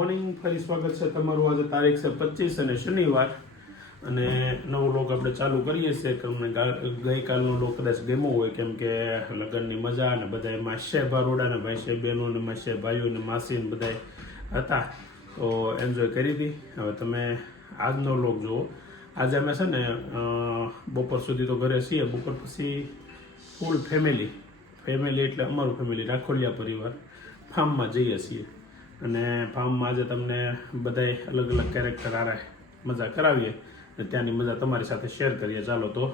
Morning ફરી સ્વાગત છે તમારું. આજે તારીખ છે 25 અને શનિવાર અને નવો લોક આપણે ચાલુ કરીએ છીએ કે અમને ગઈકાલનો લોક કદાચ ગમ્યો હોય કેમ કે લગ્નની મજા અને બધા એમાં છે ભારોડા ને ભાઈ છે બહેનો ને છે ભાઈઓ ને માસી ને બધા હતા તો એન્જોય કરી હતી. હવે તમે આજનો લોક જુઓ. આજે અમે છે ને બપોર સુધી તો ઘરે છીએ, બપોર પછી ફૂલ ફેમિલી એટલે અમારું ફેમિલી રાખોલિયા પરિવાર ફાર્મમાં જઈએ છીએ અને ફાર્મમાં આજે તમને બધાય અલગ અલગ કેરેક્ટર આરે મજા કરાવીએ અને ત્યાંની મજા તમારી સાથે શેર કરીએ. ચાલો તો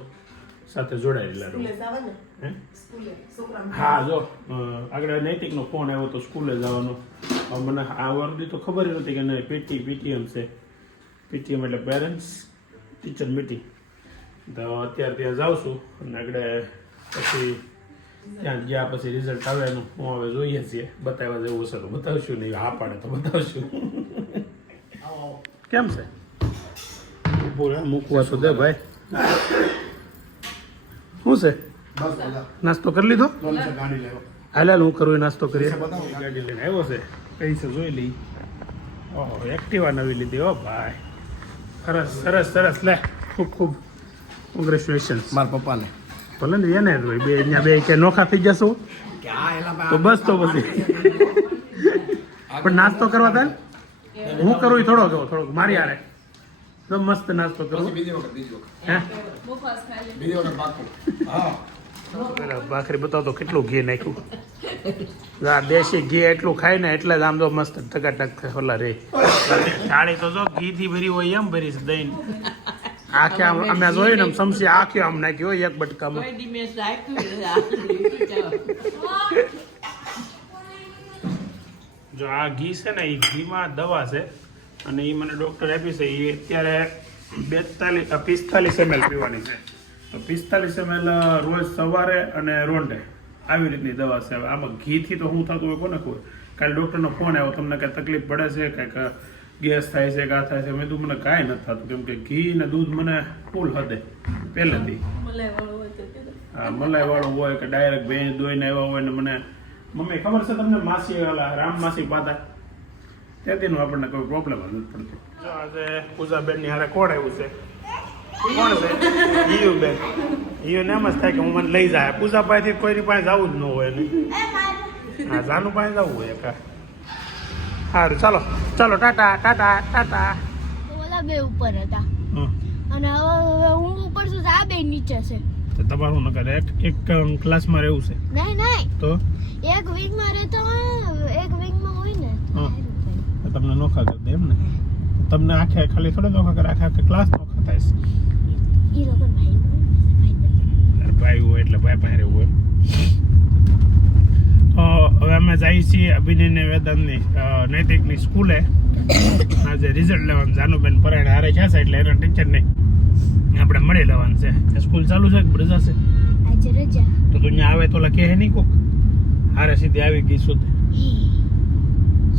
સાથે જોડાયેલા રહો. હા જો આગળ નૈતિકનો ફોન આવ્યો તો સ્કૂલે જવાનો. મને આ વર્ષથી તો ખબર નથી કે નહીં પીટીએમ છે. પીટીએમ એટલે પેરેન્ટ્સ ટીચર મીટિંગ. તો અત્યારે ત્યાં જાઉં છું અને આગળ પછી ત્યાં ગયા પછી રિઝલ્ટ આવે એનું હું હવે જોઈએ છીએ. બતાવવા જેવું હશે તો બતાવશું, નહીં હા પાડે તો બતાવશું. કેમ છે મૂકવા તો દે ભાઈ. શું છે નાસ્તો કરી લીધો? હાલ હું કરું નાસ્તો કરીએ. ગાડી લઈને આવ્યો છે કઈ છે જોઈ લઈ. ઓહો એક્ટિવા નવી લીધી હો ભાઈ. સરસ સરસ સરસ. લે ખૂબ ખૂબ કોંગ્રેચ્યુલેશન મારા પપ્પાને. ભલે ને એને બે અહીંયા બે કે નોખા થઈ જશો તો બસ તો પછી પણ નાસ્તો કરવા થાય હું કરું થોડોક મારી આરે તો મસ્ત નાસ્તો કરું. ભાખરી બતાવો તો કેટલું ઘી નાખ્યું. આ દેશી ઘી એટલું ખાય ને એટલે જ આમ તો મસ્ત ટકાટક ઓલા રે. થાળી તો જો ઘીથી ભરી હોય એમ ભરી છે દહીં આખે આમ અમે જોઈને આમ સમસી આખી આમ નાખી હોય એક બટકામાં. જો આ ઘી છે ને એ ઘીમાં દવા છે અને એ મને ડૉક્ટર આપી છે. એ અત્યારે 45 ml પીવાની છે. તો 45 ml રોજ સવારે અને રોંઢે આવી રીતની દવા છે. હવે આમાં ઘીથી તો શું થતું હોય કોને ખબર. કાલે ડૉક્ટરનો ફોન આવ્યો તમને કાંઈ તકલીફ પડે છે કાંઈક ગેસ થાય છે કે આ થાય છે. મેં તું મને કાંઈ નથી થતું કેમ કે ઘી ને દૂધ મને ફૂલ હદે પહેલેથી. હા મલાઈવાળું હોય કે ડાયરેક્ટ ભેંસ દોઈને આવ્યા હોય ને મને મમ્મી ખબર છે તમને માસી ઓલા રામ માસી પાતા ત્યાંથીનું આપણને કોઈ પ્રોબ્લેમ જ નથી પડતો. જો આજે પૂજાબેનની હારે કોણ આવ્યું છે? કોણ છે? ઈયુબેન. ઈયુને એમ જ થાય કે હું મને લઈ જાય. પૂજાભાઈથી કોઈની પાસે જવું જ ન હોય ને. હા જાનું પાસે જવું હોય કા. સારું ચાલો ચાલો ટાટા ટાટા ટાટા. ઓલા બે ઉપર હતા અને હવે હું ઉપર છું આ બે નીચે છે. તો તમારું ન કરે એક ક્લાસમાં રહેવું છે? નહીં તો એક વીકમાં રહેતો એક વીકમાં હોય ને તમને નોખા કરી દે એમ ને. તમને આખે ખાલી થોડે નોખા કરે આખે ક્લાસ નોખા થાય છે. ઈ લોકો ભાઈ હોય એટલે ભાઈ પાસે રહેવું હોય. તો હવે અમે જઈએ છીએ અભિનયને વેદાંતની નૈતિકની સ્કૂલે. આજે રિઝલ્ટ લેવાનું. જાનુબેન પરાયણ હારે છે એટલે એના ટીચરને આપણે મળી લેવાનું છે. સ્કૂલ ચાલુ છે કે રજા છે? આજે રજા. તો તું અહીંયા આવે તો કહે નહીં કોક હારે સીધી આવી ગઈ શું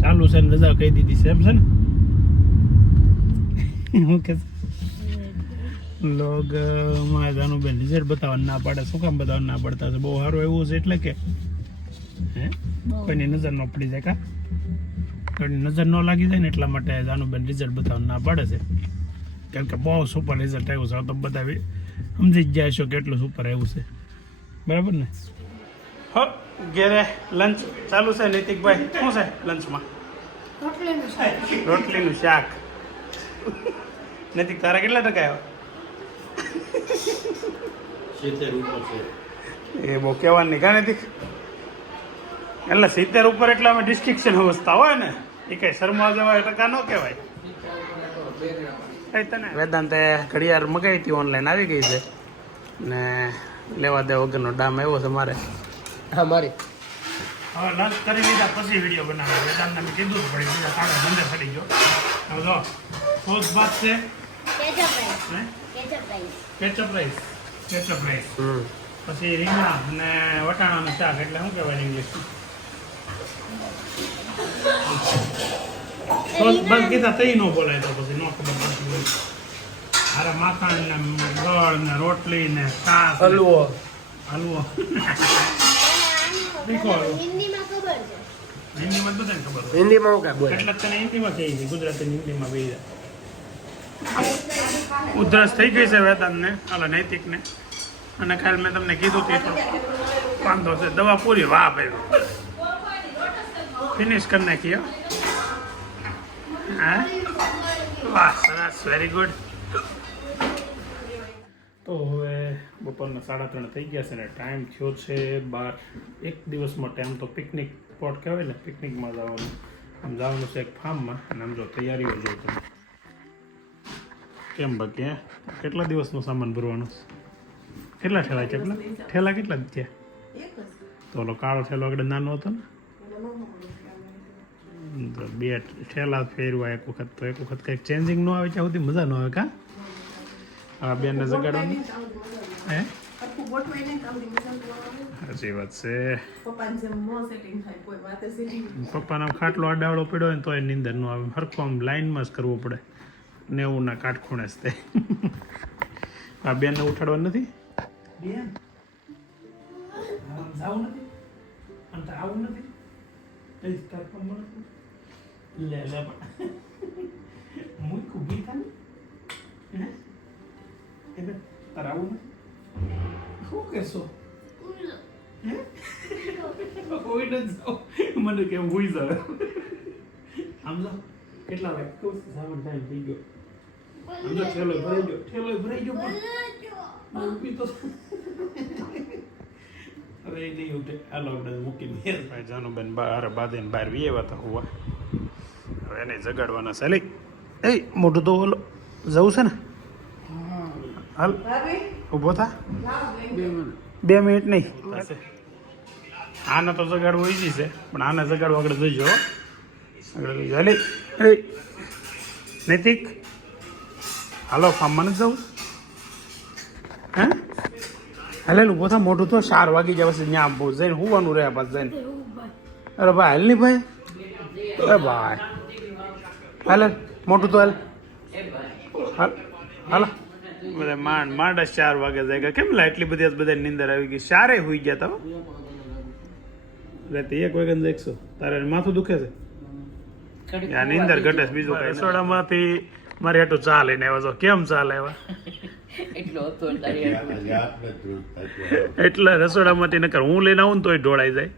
ચાલુ છે ને રજા કહી દીધી છે એમ છે ને. હું કે લોગ માં જાનુબેન રિઝલ્ટ બતાવવા ના પાડે. શું કામ બતાવવા ના પડતા છે? બહુ સારું એવું છે એટલે કે હે કોઈની નજર ન પડી જાય કા કોઈની નજર ન લાગી જાય ને એટલા માટે જાનુબેન રિઝલ્ટ બતાવવા ના પાડે છે. કેમ કે બહુ સુપર રિઝલ્ટ આવ્યું છે. તો બધા સમજી જ જાય છો કેટલું સુપર આવ્યું છે. બરાબર ને? હો ઘેરે લંચ ચાલુ છે નૈતિકભાઈ. શું છે લંચમાં? રોટલીનું શાક. નૈતિક તારા કેટલા ટકા આવ્યા? 70 ઉપર છે. એ બહુ કહેવાનું નહીં કા નૈતિક. એટલે 70 ઉપર એટલે અમે ડિસ્ટ્રિક્શન અવસ્થા હોય ને એ કઈ શર્મા જવાય ટકા ન કહેવાય. તને વેદાંતે ઘડિયાળ મગાવી હતી ઓનલાઈન આવી ગઈ છે ને લેવા દે વગરનો ડામ આવ્યો છે મારે. હા મારી હવે લંચ કરી લીધા પછી વિડીયો બનાવ્યો. વેદાંતને મેં કીધું જ પડી બીજા સાડા બંને ચડી ગયો. હવે જો સોસ ભાત છે કેચઅપ રાઈસ પછી રીંગણા અને વટાણાનું શાક એટલે શું કહેવાય ઇંગ્લિશ બસ કીધા તઈ ન બોલાય તો પછી ન ખબર પડતી હોય. અરે માખણ ને ગળ ને રોટલી ને છાસ હલવો હિન્દીમાં ખબર છે હિન્દીમાં તો બધાને ખબર હોય. હિન્દીમાં હું કાંઈ બોલે એટલે જ તને હિન્દીમાં કહે છે, ગુજરાતી હિન્દીમાં બે ઉધરસ થઈ ગઈ છે વેદાંતને, આલા નૈતિકને. અને કાલ મેં તમને કીધું કે વાંધો છે, દવા પૂરી. વાહ ભાઈ, ફિનિશ કરી નાખી હો. હા વાહ, સરસ, વેરી ગુડ. તો હવે બપોરના 3:30 થઈ ગયા છે ને ટાઈમ થયો છે 12. એક દિવસમાં ટાઈમ તો પિકનિક સ્પોટ કહેવાય ને, પિકનિકમાં જવાનું. આમ જવાનું છે એક ફાર્મમાં. અને આમ જો તૈયારીઓ જો તમે કેમ બાકી હે કેટલા દિવસનો સામાન ભરવાનો? કેટલા ઠેલા છે? ઠેલા કેટલા જ થયા? તો ઓલો કાળો ઠેલો આગળ નાનો હતો ને, તો 2 ઠેલા ફેરવા એક વખત. તો એક વખત કંઈક ચેન્જિંગ ન આવે ત્યાં સુધી મજા ન આવે. કા આ બેનને જગાડવાની હે? સાચી વાત છે. પપ્પાનો ખાટલો અડાવડો પડ્યો હોય ને તો એ નીંદર ન આવે. હરખું આમ લાઈનમાં જ કરવો પડે, 90ના કાટખૂણે જ તે. આ બેનને ઉઠાડવા નથી? બેન આવું નથી, અંતર આવું નથી. લે લે મૂક ઊભી થા ને. હે બેન તારે આવું નથી? શું કહેશો? કોઈ ન જાઓ, મને કેમ હોઈ જાવ. આમ જાઓ, કેટલા વાગે કહું સાવન ટાઈમ થઈ ગયો. આમ જો ઠેલો ભરાઈ ગયો, ઠેલો ભરાઈ ગયો. પણ ઊભી તો હવે એ નહીં ઉઠે. હાલો આપણે મૂકીને ભાઈ જાનુબેન બહાર બાંધીને બહાર વીએવા હતા હોવા. હવે એને જગાડવાના છે. લે એ મોઢું તો ઓલો જવું છે ને. હાલ ઊભો થા. 2 મિનિટ નહીં. આને તો જગાડવું ઈઝી છે, પણ આને જગાડવું આગળ જઈજો. આગળ હાલે એ નૈતિક હાલો ફાર્મમાં નથી જવું? હે હાલે ઊભો થા. મોઢું તો 4 વાગી જાય પછી ત્યાં જઈને હોવાનું રહ્યા પાછું જઈને. અરે ભાઈ હાલ નહીં ભાઈ. અરે ભાઈ હાલે મોટું તો હાલ હાલ હાલો. બધા માંડ 4 વાગે જાય. કેમ લા એટલી બધી બધા નીંદર આવી ગઈ? 4 હોઈ ગયા તા. રાતે 1 વાગે જઈશો. તારે માથું દુખે છે? નીંદર ઘટે છે બીજું કઈ. રસોડામાંથી મારી હાટું ચા લઈને આવ્યા છો. કેમ ચા લાવ્યા? એટલે રસોડામાંથી નકર હું લઈને આવું ને તોય ઢોળાઈ જાય.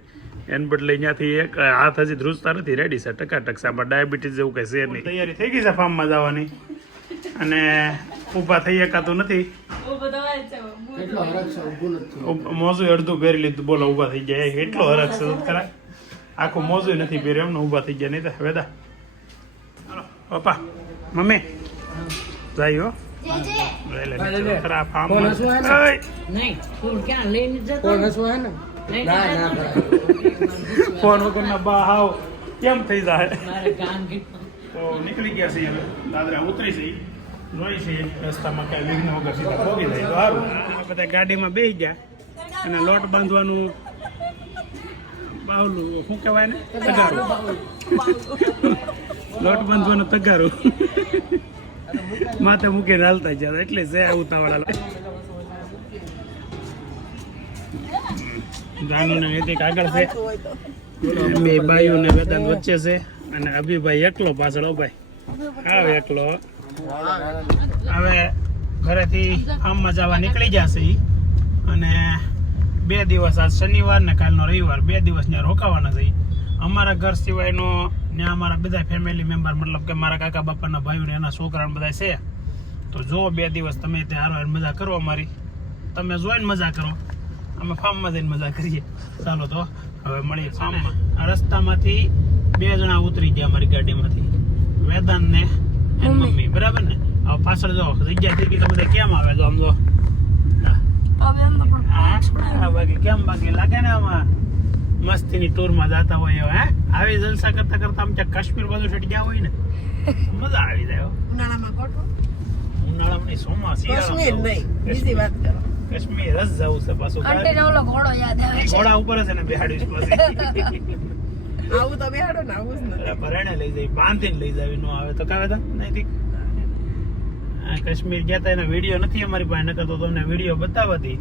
એને બદલે અહીંયાથી એક હાથ હજી ધ્રુજતા નથી. રેડી છે ટકાટક છે. આમાં ડાયાબિટીસ જેવું કઈ છે નહીં. તૈયારી થઈ ગઈ છે ફાર્મમાં જવાની. અને ઊભા થઈ શકાતું નથી. મોજું અડધું પહેરી લીધું. બોલો ઊભા થઈ ગયા. એટલો હરખ છે ખરા. આખું મોજું નથી પહેર્યું એમને ઊભા થઈ ગયા. નહીં તો વેદા હાલો પપ્પા મમ્મી જાય હો. ખરા ફાર્મમાં ફોન વગરના બા હાવ કેમ થઈ જાય. તો નીકળી ગયા છે હવે. દાદરા ઉતરી છે, જોઈ છે રસ્તામાં ક્યાંય વિઘ્ન વગર સીધા પહોંચી જાય તો સારું. બધા ગાડીમાં બેસી ગયા અને લોટ બાંધવાનું બાવલું શું કહેવાય ને, તગારું. લોટ બાંધવાનું તગારું માથે મૂકીને હાલતા જાય. એટલે છે ઉતાવળા. જાનુ ને નૈતિક આગળ છે, બે બાઈઓ ને વેદાંત વચ્ચે છે, અને અભિભાઈ એકલો પાછળ. ભાઈ આવ એકલો. હવે ઘરેથી ફાર્મમાં જવા નીકળી જશે. અને 2 દિવસ, આજ શનિવાર ને કાલનો રવિવાર, 2 દિવસ ત્યાં રોકાવાના છે. અમારા ઘર સિવાયનો ત્યાં અમારા બધા ફેમિલી મેમ્બર, મતલબ કે મારા કાકા બાપાના ભાઈઓ ને એના છોકરા બધા છે. તો જો 2 દિવસ તમે ત્યાં હારો મજા કરો અમારી. તમે જોઈને મજા કરો, અમે ફાર્મમાં જઈને મજા કરીએ. ચાલો તો હવે મળીએ ફાર્મમાં. આ રસ્તામાંથી 2 જણા ઉતરી ગયા અમારી ગાડીમાંથી, વેદાંત ને મમ્મી. બરાબર ને? હવે પાછળ જો જગ્યા થઈ ગઈ તો બધા કેમ આવે? જો આમ જો બાકી કેમ બાકી લાગે ને આમાં મસ્તીની ટૂરમાં જતા હોય. હે આવી જલસા કરતા કરતા આમ ત્યાં કાશ્મીર બાજુ છેટ ગયા હોય ને મજા આવી જાય. ઉનાળામાં નહીં, કાશ્મીર રસ જવું છે પાછું. ઘોડા ઉપર છે ને બેહાડીશ પછી. આવું તો બેહાડો ને, આવું જ નથી. ભરાણે લઈ જાય, બાંધીને લઈ જાય. નો આવે તો કાવે તા નહીં. કાશ્મીર ગયા તા એનો વિડીયો નથી અમારી પાસે, નકર તો તમને વિડીયો બતાવતી.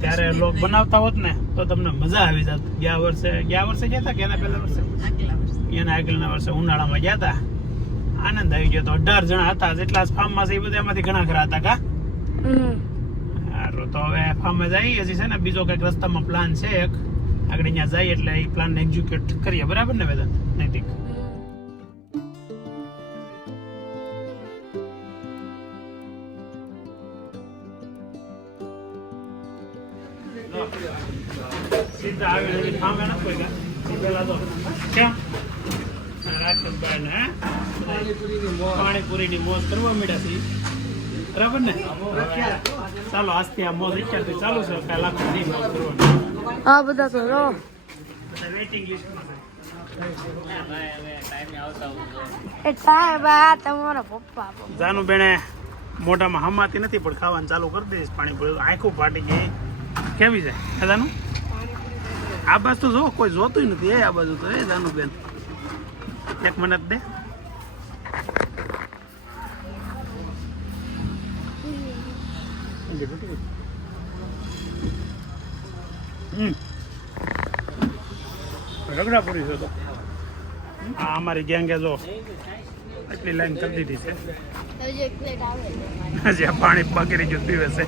ત્યારે લોક બનાવતા હોત ને તો તમને મજા આવી જાત. ગયા વર્ષે ગયા હતા કે એના પહેલા વર્ષે એના આગળના વર્ષે ઉનાળામાં ગયા હતા. આનંદ આવી ગયો તો 18 જણા હતા જેટલા ફાર્મમાં છે એ બધા એમાંથી ઘણા ખરા હતા કા. સારું તો હવે ફાર્મમાં જઈએ છીએ છે ને બીજો કંઈક રસ્તામાં પ્લાન છે એક આગળ અહીંયા જઈએ એટલે એ પ્લાન એક્ઝિક્યુટ કરીએ બરાબર ને વેદાંત નૈતિક. સીધા આવી ફાર્મે ન કોઈ પેલા તો ક્યાં રાકેશભાઈ ને પાણીપુરીની મોજ કરવા મળ્યા છે બરાબર ને. ચાલો આજથી આ મોજ વિચારથી ચાલુ છે કાંઈ લાખ નહીં મોજ કરવાની. હા બધા તો રહો બધા વેઇટિંગ લિસ્ટમાં એ સાહેબ આ તમારા પપ્પા જાનુ બેને મોઢામાં હમાતી નથી પણ ખાવાનું ચાલુ કરી દઈશ. પાણીપુરી આંખું ફાટી ગઈ કેવી છે જાનુ? આ બાજુ તો જો કોઈ જોતું નથી એ આ બાજુ તો એ જાનુ બેન એક મિનિટ દે. રગડાપુરી છે તો આ અમારી ગેંગે જો એટલી લાઈન કરી દીધી છે. હજી એક પ્લેટ આવે હજી આ પાણી બગડી ગયું પીવે છે.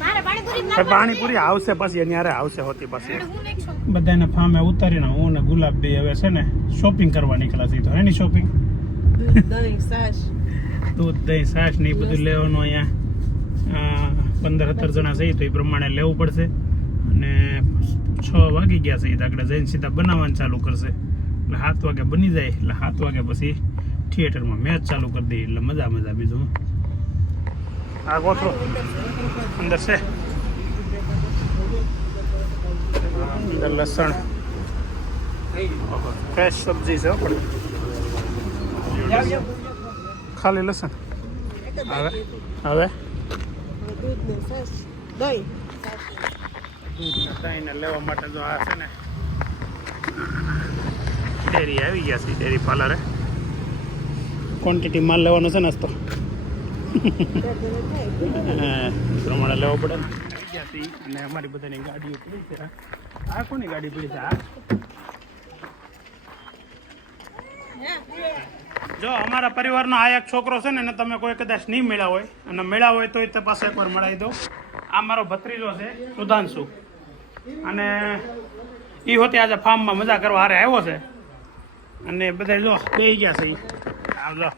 મારે પાણીપુરી પાણીપુરી આવશે પછી એની આવશે હોતી પાછી. બધાને ફાર્મે ઉતારીને હું ને ગુલાબભાઈ હવે છે ને શોપિંગ કરવા નીકળ્યા છીએ. તો એની શોપિંગ દહીં છાશ દૂધ દહીં છાશ ને એ બધું લેવાનું. અહીંયા 15-17 જણા છે તો એ પ્રમાણે લેવું પડશે. અને 6 વાગી ગયા છે આગળ જઈને સીધા બનાવવાનું ચાલુ કરશે. એટલે 7 વાગે બની જાય એટલે 7 વાગે પછી થિયેટરમાં મેચ ચાલુ કરી દઈએ એટલે મજા બીજું. આ ગોઠવો અંદર છે અંદર લસણ ફ્રેશ સબ્જી છે પણ ખાલી લસણ. હવે દૂધ ને છાશ દહીં દહીંને લેવા માટે જો આ છે ને ડેરી આવી ગયા છે. ડેરી પાર્લરે ક્વોન્ટિટી માલ લેવાનો છે ને તો પ્રમાણે લેવો પડે ને. આવી ગયા છે અને અમારી બધાની ગાડીઓ પડી છે. આ કોની ગાડી પડી છે? આ જો અમારા પરિવારનો આ એક છોકરો છે ને એને તમે કોઈ કદાચ નહીં મળ્યા હોય અને મળ્યા હોય તો તે પાસે એકવાર મળાવી દો. આ મારો ભત્રીજો છે સુધાંશુ અને એ હોતી આજે ફાર્મમાં મજા કરવા હારે આવ્યો છે. અને બધા જો બેસી ગયા છે. જો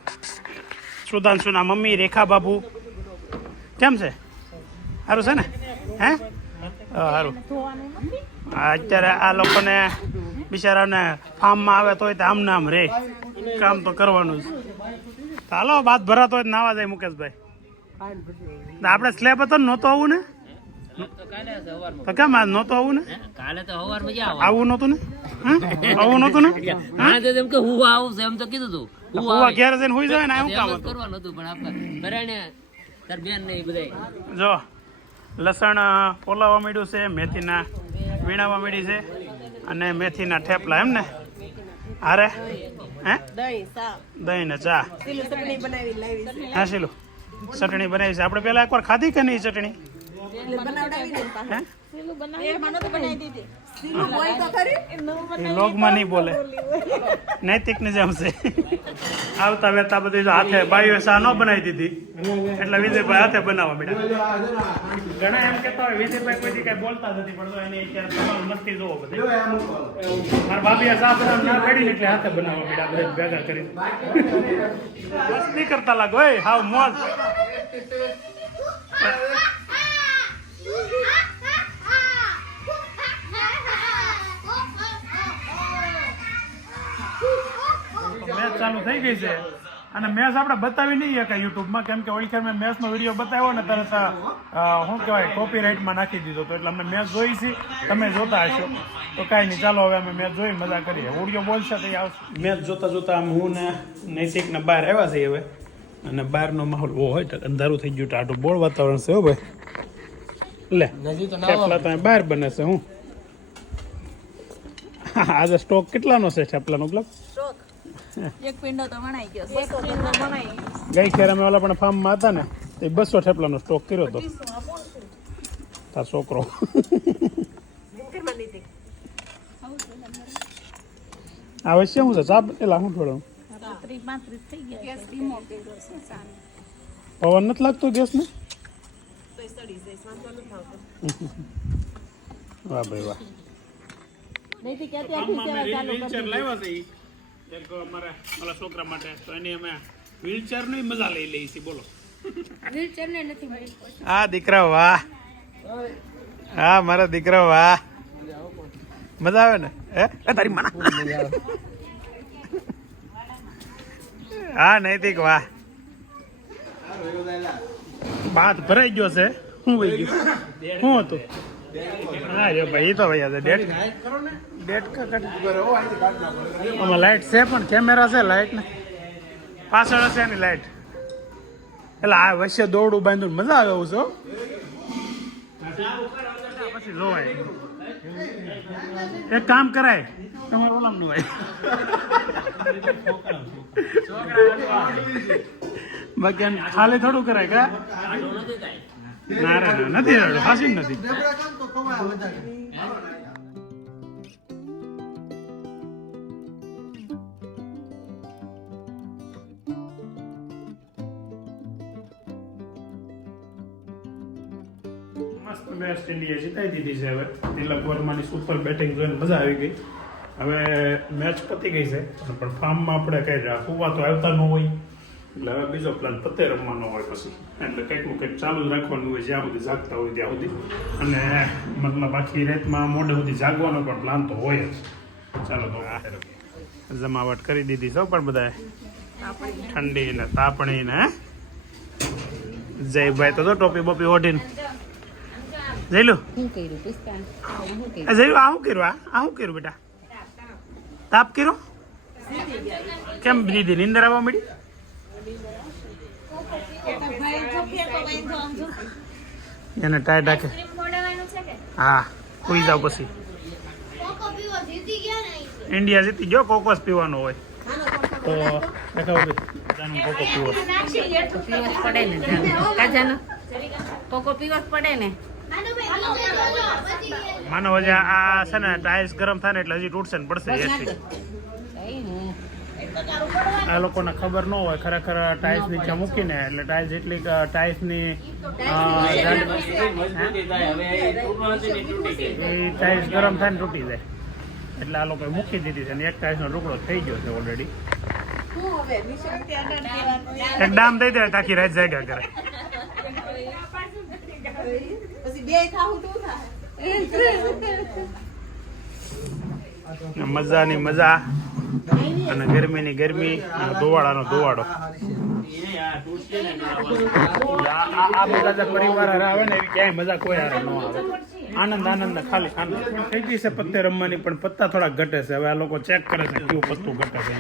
સુધાંશુના મમ્મી રેખા બાબુ કેમ છે? સારું છે ને? હે સારું. અત્યારે આ લોકોને બિચારાને ફાર્મમાં આવે તોય તો આમ નામ રે કામ તો કરવાનું જ. ચાલો બાદ ભરાતો હોય નાવા જાય મુકેશભાઈ. આપણે સ્લેબ હતો ને નહોતો આવું ને તો કેમ આજ નહોતો આવું ને? કાલે તો હવાર મજા આવું નહોતું ને? આવું નહોતું ને? એમ કે હું આવું છે એમ તો કીધું તું હુવા ઘેર જઈને હુઈ જાય ને એવું કામ હતું. કરવાનું હતું પણ આપણે બરાને તાર બેન ને બધા જો લસણ પોલાવા માંડ્યું છે, મેથીના વીણાવા માંડી છે અને મેથીના ઠેપલા એમ ને હારે હે દહીં ચા દહીં ને ચા. સીલું ચટણી બનાવી લાવી છે હા શીલું ચટણી બનાવી છે. આપણે પેલા એકવાર ખાધી કે નહીં ચટણી? એટલે બનાવડાવી ને હે મને તો બનાવી દીધી સીલું બોલ તો ખરી એ લોગમાં નહીં બોલે નૈતિક ને જેમ છે. આવતા વેતા બધી જો હાથે બાઈઓ સા ન બનાવી દીધી એટલે વિજયભાઈ હાથે બનાવવા મળ્યા. ઘણા એમ કહેતા હોય વિજયભાઈ કોઈ કઈ બોલતા નથી પણ તો એની અત્યારે તમારું મસ્તી જોવો બધી. મારા ભાભીએ સા બનાવ ના પડી એટલે હાથે બનાવવા મળ્યા બધા ભેગા કરી મસ્તી કરતા લાગો હોય હાવ મોજ. મેચ ચાલુ થઈ ગઈ છે અને મેચ આપણે બતાવી નહીં શકાય યુટ્યુબમાં કેમ કે ઓળખેર મેં મેચનો વિડીયો બતાવ્યો ને તરત શું કહેવાય કોપીરાઇટમાં નાખી દીધો તો એટલે અમને મેચ જોઈ છે તમે જોતા હશો તો કાંઈ નહીં ચાલો હવે અમે મેચ જોઈ મજા કરીએ. ઓડિયો બોલશે તો એ આવશે. મેચ જોતા જોતા આમ હું ને નૈતિક ને બહાર આવ્યા છીએ હવે અને બહારનો માહોલ હોય તો અંધારું થઈ ગયું ટાટું બોળ વાતાવરણ છે હો ભાઈ. લે થેપલા તો બહાર બને છે હું આજે સ્ટોક કેટલાનો છે થેપલાનો મતલબ? એક પિંડો તો બનાવી ગયો 100 પિંડો બનાવી ગઈ ખેર અમે ઓલા પણ ફાર્મમાં હતા ને એ 200 થેપલાનો સ્ટોક કર્યો હતો. તાર છોકરો અવશ્ય હું છે સાબ એલા હું થોડું પવન નથી લાગતો ગેસ ને વાહ ભાઈ વાહ વ્હીલચેર લાવ્યા છે ઈ. એક અમારા મારા છોકરા માટે તો એની અમે વ્હીલચેર ની મજા લઈ લઈ છીએ બોલો હા દીકરા વાહ હા મારા દીકરા વાહ મજા આવે ને હે તારી માના હા નૈતિક વાહ ભાત ભરાઈ ગયો છે શું વહી ગયું શું હતું હા જો ભાઈ તો ભાઈ આજે ડેટ આમાં લાઈટ છે પણ કેમેરા છે લાઈટ ને પાછળ હશે એની લાઈટ એટલે આ વચ્ચે દોરડું બાંધું મજા આવે એવું છે પછી જોવાય એક કામ કરાય તમારે ઓલામ નું ભાઈ બાકી ખાલી થોડું કરાય કા ના રે ના નથી ફાસી નથી મસ્ત બેસ્ટ ઇન્ડિયા જીતાઈ દીધી છે હવે તિલક વર્માની સુપર બેટિંગ જોઈને મજા આવી ગઈ હવે મેચ પતી ગઈ છે પણ ફાર્મમાં આપણે કઈ સુવા તો આવતા ન હોય એટલે હવે બીજો પ્લાન પતે રમવાનો હોય પછી એટલે કંઈકનું કંઈક ચાલુ જ રાખવાનું હોય જ્યાં સુધી જાગતા હોય ત્યાં સુધી અને મતલબ આખી રાતમાં મોડે સુધી જાગવાનો પણ પ્લાન તો હોય જ ચાલો તો જમાવટ કરી દીધી સૌ પણ બધાએ ઠંડી ને તાપણી ને જયભાઈ તો ટોપી બોપી ઓઢીને જઈલું જઈલું આ શું કર્યું આ શું કર્યું બેટા તાપ કર્યો કેમ દીદી નીંદર આવવા મળી એને ટાઈટ રાખે હા સુઈ જાવ પછી ઇન્ડિયા જીતી ગયો કોકોસ પીવાનો હોય તો દેખાવ કોકો પીવો પડે ને કાજાનો કોકો પીવો પડે ને માનો હજી આ છે ને ટાઈલ્સ ગરમ થાય ને એટલે હજી તૂટશે ને પડશે એસી આ લોકોને ખબર ન હોય ખરેખર ટાઈલ્સ નીચે મૂકીને એટલે ટાઈલ્સ એટલી ટાઈલ્સની ટાઈલ્સ ગરમ થાય ને તૂટી જાય એટલે આ લોકોએ મૂકી દીધી છે અને એક ટાઈલ્સનો ટુકડો થઈ ગયો છે ઓલરેડી એક ડામ દઈ દે આખી રાત જાગ્યા કરે મજાની મજા અને ગરમીની ગરમી અને ધોવાડાનો ધોવાડો આ બધા જે પરિવાર હારે આવે ને એવી ક્યાંય મજા કોઈ હારે ન આવે આનંદ આનંદ ખાલી આનંદ થઈ ગઈ છે પત્તે રમવાની પણ પત્તા થોડા ઘટે છે હવે આ લોકો ચેક કરે છે કયું પત્તું ઘટે છે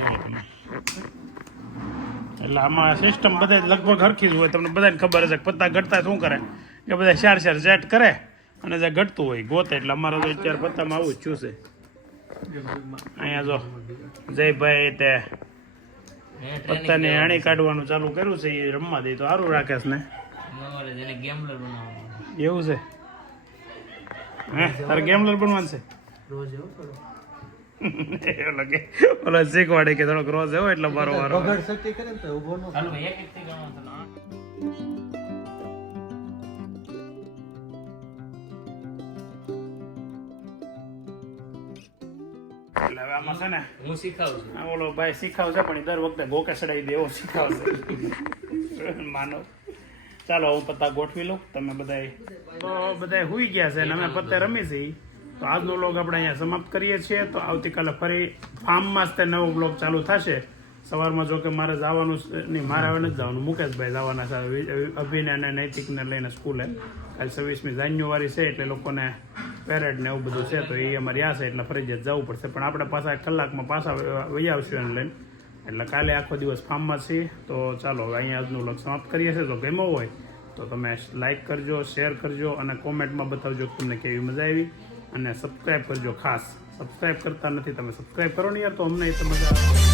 એટલે આમાં સિસ્ટમ બધા લગભગ હરખી જ હોય તમને બધાને ખબર હશે પત્તા ઘટતા શું કરે કે બધા ચાર સેટ કરે અને જે ઘટતું હોય ગોતે એટલે અમારે તો અત્યારે પત્તામાં આવું જ છું છે અહીંયા જો જયભાઈ તે પત્તાને હાણી કાઢવાનું ચાલુ કર્યું છે એ રમવા દે તો સારું રાખે છે ને એવું છે હે તારે ગેમલર બનવાનું છે ઓલો શીખવાડે કે થોડોક રોજ એવો એટલે મારો વારો એટલે હવે આમાં છે ને હું શીખાવું છું ઓલો ભાઈ શીખાવશે પણ દર વખતે ગોકે ચડાવી દે એવો શીખાવશે માનો ચાલો હું પત્તા ગોઠવી લઉં તમે બધા હુઈ ગયા છે અને અમે પત્તે રમી છીએ તો આજનો વ્લોગ આપણે અહીંયા સમાપ્ત કરીએ છીએ તો આવતીકાલે ફરી ફાર્મમાં જ તે નવો વ્લોગ ચાલુ થશે સવારમાં જો કે મારે જવાનું નહીં મારે હવે નથી જવાનું મુકેશભાઈ જવાના છે અભિને અને નૈતિકને લઈને સ્કૂલે કાલે 26મી જાન્યુઆરી છે એટલે લોકોને પેરેડ ને એવું બધું છે તો એ અમારે આ છે એટલે ફરજિયાત જવું પડશે પણ આપણે પાછા કલાકમાં પાછા વહી આવશું એને લઈને એટલે કાલે આખો દિવસ ફાર્મમાં છીએ તો ચાલો હવે અહીંયા આજનું વ્લોગ સમાપ્ત કરીએ છીએ તો ગમ્યો હોય તો તમે લાઈક કરજો શેર કરજો અને કોમેન્ટમાં બતાવજો કે તમને કેવી મજા આવી અને સબસ્ક્રાઈબ કરજો ખાસ સબસ્ક્રાઈબ કરતા નથી તમે સબસ્ક્રાઈબ કરો ને યાર તો અમને એ તો મજા આવે